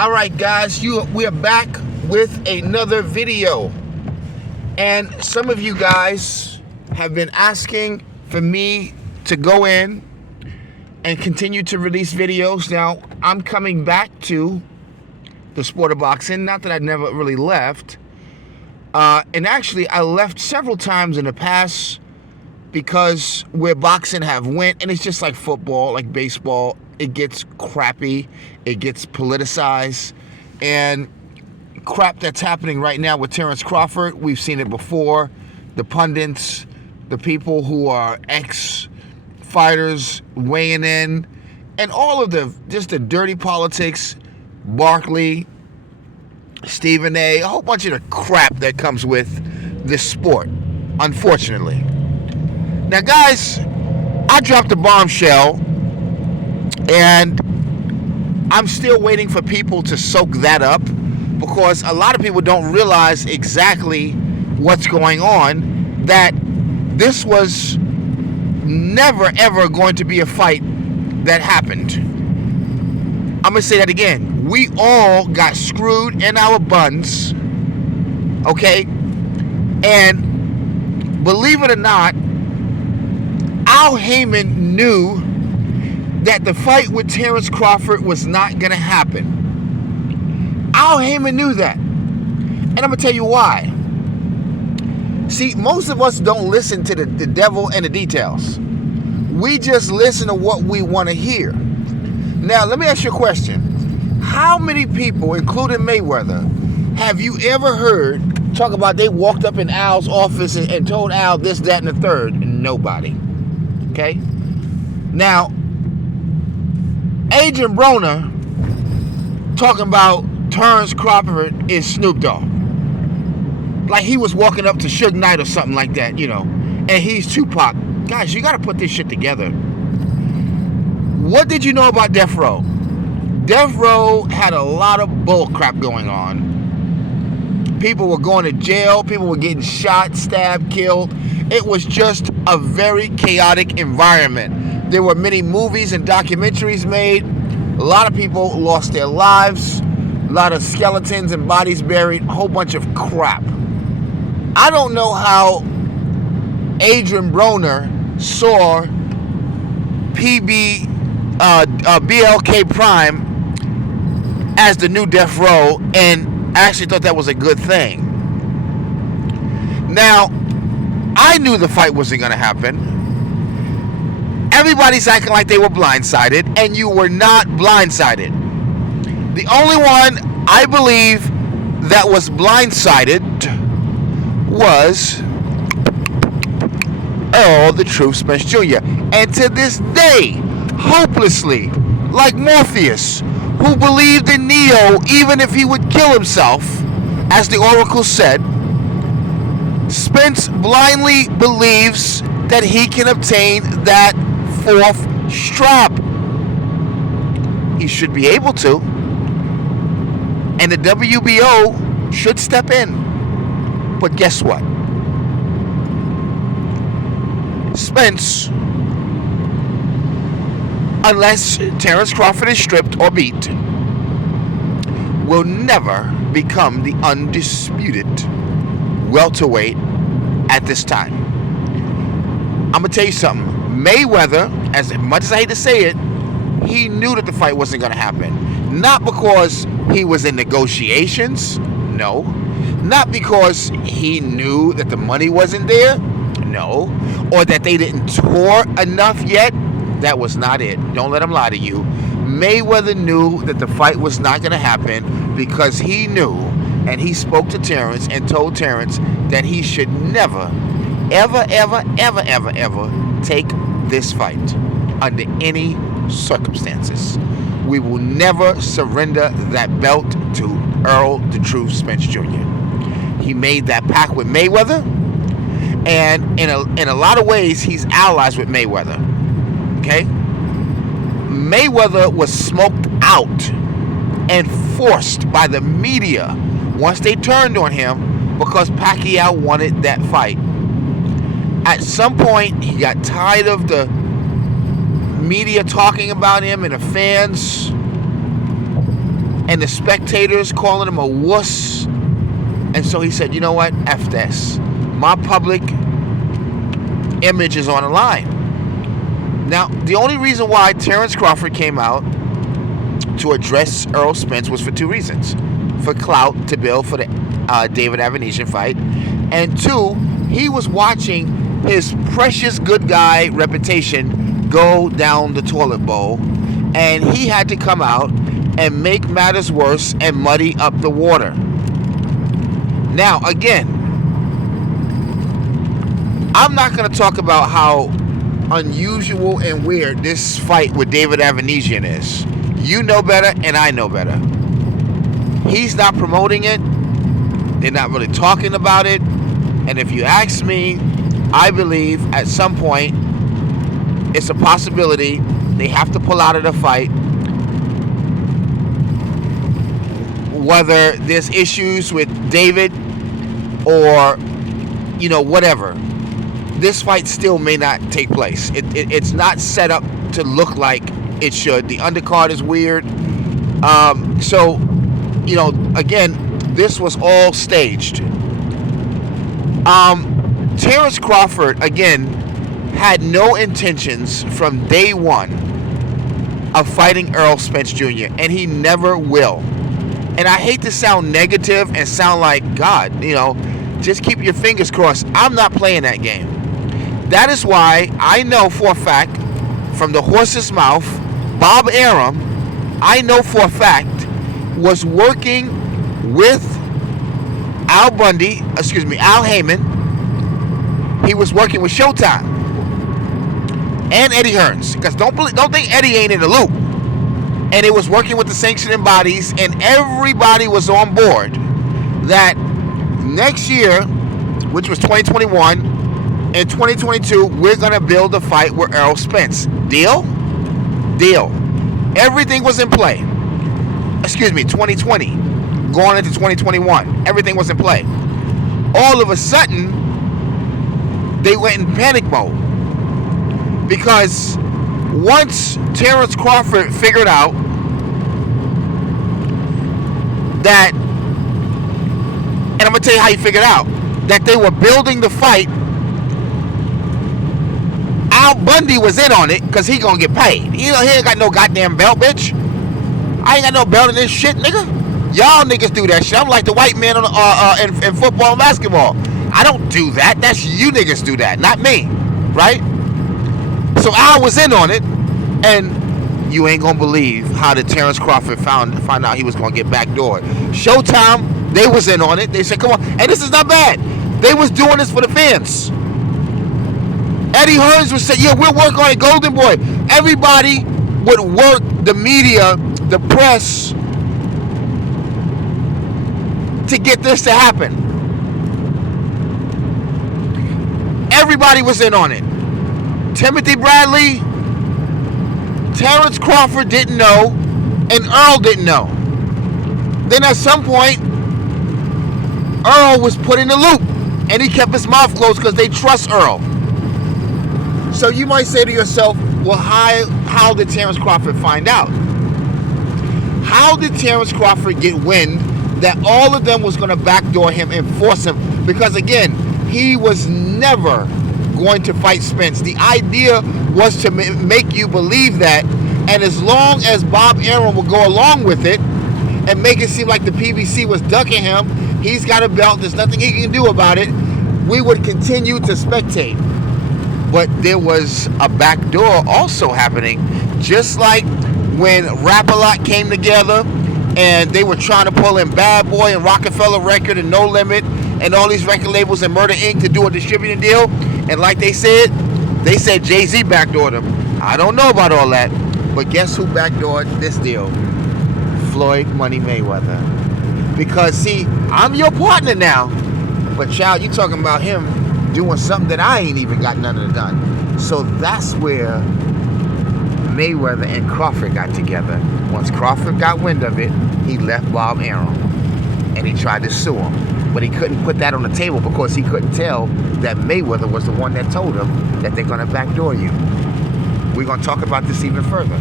All right, guys, we are back with another video, and some of you guys have been asking for me to go in and continue to release videos. Now, I'm coming back to the sport of boxing. Not that I never really left, and actually, I left several times in the past because where boxing have went, and it's just like football, like baseball. It gets crappy, it gets politicized, and crap that's happening right now with Terrance Crawford, we've seen it before. The pundits, the people who are ex-fighters weighing in, and all of the dirty politics, Barkley, Stephen A whole bunch of the crap that comes with this sport, unfortunately. Now, guys, I dropped a bombshell, and I'm still waiting for people to soak that up, because a lot of people don't realize exactly what's going on, that this was never, ever going to be a fight that happened. I'm going to say that again. We all got screwed in our buns, okay? And believe it or not, Al Heyman knew that the fight with Terrance Crawford was not going to happen. Al Heyman knew that. And I'm going to tell you why. See, most of us don't listen to the devil and the details. We just listen to what we want to hear. Now, let me ask you a question. How many people, including Mayweather, have you ever heard talk about they walked up in Al's office and told Al this, that, and the third? Nobody. Okay? Now, Adrian Broner talking about Terrance Crawford is Snoop Dogg. Like he was walking up to Suge Knight or something like that, you know, and he's Tupac. Guys, you got to put this shit together. What did you know about Death Row? Death Row had a lot of bull crap going on. People were going to jail. People were getting shot, stabbed, killed. It was just a very chaotic environment. There were many movies and documentaries made. A lot of people lost their lives. A lot of skeletons and bodies buried. A whole bunch of crap. I don't know how Adrian Broner saw BLK Prime as the new Death Row and actually thought that was a good thing. Now, I knew the fight wasn't going to happen. Everybody's acting like they were blindsided, and you were not blindsided. The only one I believe that was blindsided was Errol the Truth Spence Jr. And to this day, hopelessly, like Morpheus, who believed in Neo even if he would kill himself, as the Oracle said, Spence blindly believes that he can obtain that fourth strap. He should be able to. And the WBO should step in. But guess what? Spence, unless Terrance Crawford is stripped or beat, will never become the undisputed welterweight at this time. I'm going to tell you something. Mayweather, as much as I hate to say it, he knew that the fight wasn't going to happen. Not because he was in negotiations, no. Not because he knew that the money wasn't there, no. Or that they didn't tour enough yet. That was not it. Don't let him lie to you. Mayweather knew that the fight was not going to happen because he knew, and he spoke to Terrance and told Terrance that he should never, ever, ever, ever, ever, ever take this fight under any circumstances. We will never surrender that belt to Errol the Truth Spence Jr. He made that pact with Mayweather, and in a lot of ways, he's allies with Mayweather. Okay? Mayweather was smoked out and forced by the media once they turned on him because Pacquiao wanted that fight. At some point, he got tired of the media talking about him and the fans, and the spectators calling him a wuss. And so he said, you know what? F this. My public image is on the line. Now, the only reason why Terrance Crawford came out to address Errol Spence was for two reasons. For clout, to build for the David Avanesian fight. And two, he was watching his precious good guy reputation go down the toilet bowl. And he had to come out and make matters worse and muddy up the water. Now, again, I'm not going to talk about how unusual and weird this fight with David Avanesian is. You know better, and I know better. He's not promoting it. They're not really talking about it. And if you ask me, I believe at some point it's a possibility they have to pull out of the fight. Whether there's issues with David or, whatever. This fight still may not take place. It's not set up to look like it should. The undercard is weird. So, again, this was all staged. Terrance Crawford, again, had no intentions from day one of fighting Errol Spence Jr., and he never will. And I hate to sound negative and sound like, God, just keep your fingers crossed. I'm not playing that game. That is why I know for a fact, from the horse's mouth, Bob Arum, I know for a fact, was working with Al Heyman. He was working with Showtime and Eddie Hearns. Because don't think Eddie ain't in the loop. And it was working with the sanctioning bodies, and everybody was on board that next year, which was 2021, in 2022, we're going to build a fight with Errol Spence. Deal? Deal. Everything was in play. 2020. Going into 2021. Everything was in play. All of a sudden, they went in panic mode. Because once Terrance Crawford figured out that, and I'm going to tell you how he figured out, that they were building the fight, Al Bundy was in on it because he gonna get paid. He ain't got no goddamn belt, bitch. I ain't got no belt in this shit, nigga. Y'all niggas do that shit. I'm like the white man on in football and basketball. I don't do that. That's you niggas do that, not me, right? So Al was in on it, and you ain't gonna believe how the Terrance Crawford found out he was gonna get backdoored. Showtime, they was in on it. They said, come on, and this is not bad. They was doing this for the fans. Eddie Hearns would say, yeah, we'll work on it, Golden Boy. Everybody would work, the media, the press, to get this to happen. Everybody was in on it. Timothy Bradley, Terrance Crawford didn't know, and Earl didn't know. Then at some point, Earl was put in the loop, and he kept his mouth closed because they trust Earl. So you might say to yourself, well, how did Terrance Crawford find out? How did Terrance Crawford get wind that all of them was going to backdoor him and force him? Because again, he was never going to fight Spence. The idea was to make you believe that, and as long as Bob Arum would go along with it and make it seem like the PBC was ducking him, he's got a belt, there's nothing he can do about it, we would continue to spectate. But there was a backdoor also happening, just like when Rap-A-Lot came together and they were trying to pull in Bad Boy and Rockefeller Record and No Limit and all these record labels and Murder Inc. to do a distributing deal. And like they said Jay-Z backdoored them. I don't know about all that, but guess who backdoored this deal? Floyd Money Mayweather. Because see, I'm your partner now, but child, you talking about him doing something that I ain't even got none of it done. So that's where Mayweather and Crawford got together. Once Crawford got wind of it, he left Bob Arum and he tried to sue him. But he couldn't put that on the table because he couldn't tell that Mayweather was the one that told him that they're going to backdoor you. We're going to talk about this even further.